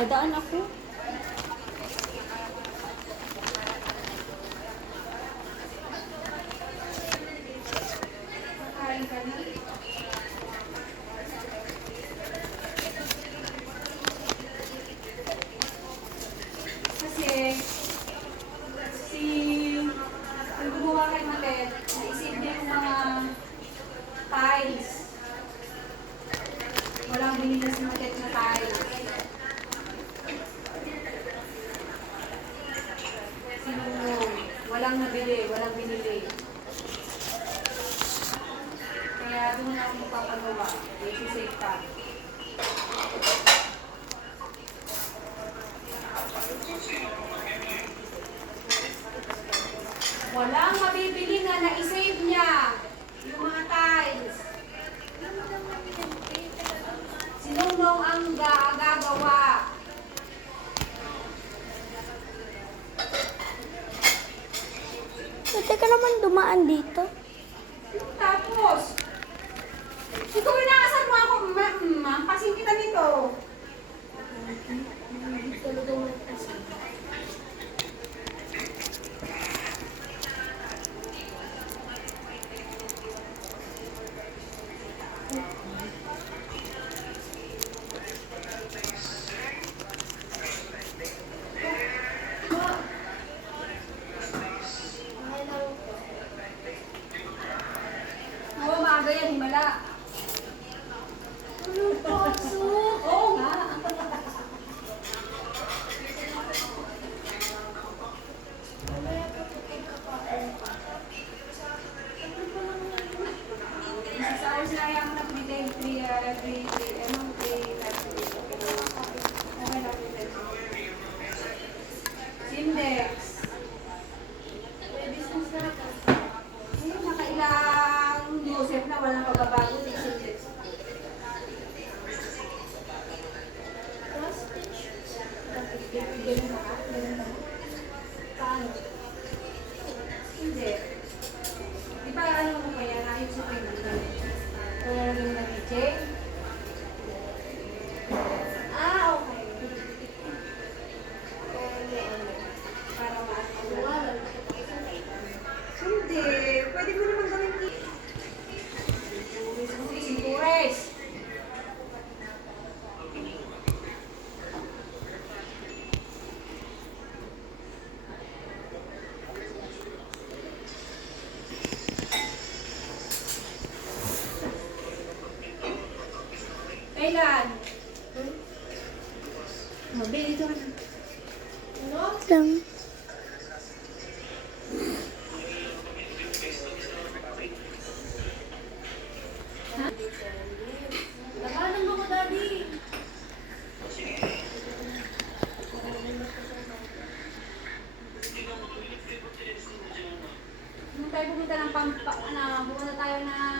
Dadaan ako. Kain ka na? Kasi, ang gumawa kay Matet, naisip niya yung mga tiles. Walang binili si Matet na tiles. Sinulong. Walang nabili, walang binili. Kaya doon na ako magpapagawa. Isisave ka. Walang mabibili na na-save niya. Yung mga tiles. Sinulong ang gagawa. Pwede ka naman dumaan dito. Tapos, ikaw inaasan mo ako, pasin kita nito. Oo, maaga yan, himala. Oo nga. Sa hours na yan, Simdex. Nakailang Joseph na walang pagbabago ni Simdex. Paano? Hindi. Di ba ano mo pa yan? Ayos mo pa yung nagdala. Kaya naging nag-DJ? Okay. Para maano. Hindi. Pwede mo naman gawin Sintures. Kailan? Mabili ito na. Ano? Lang. Ha? Labanan mo ko, Daddy. Nung tayo pumunta ng pumunta tayo na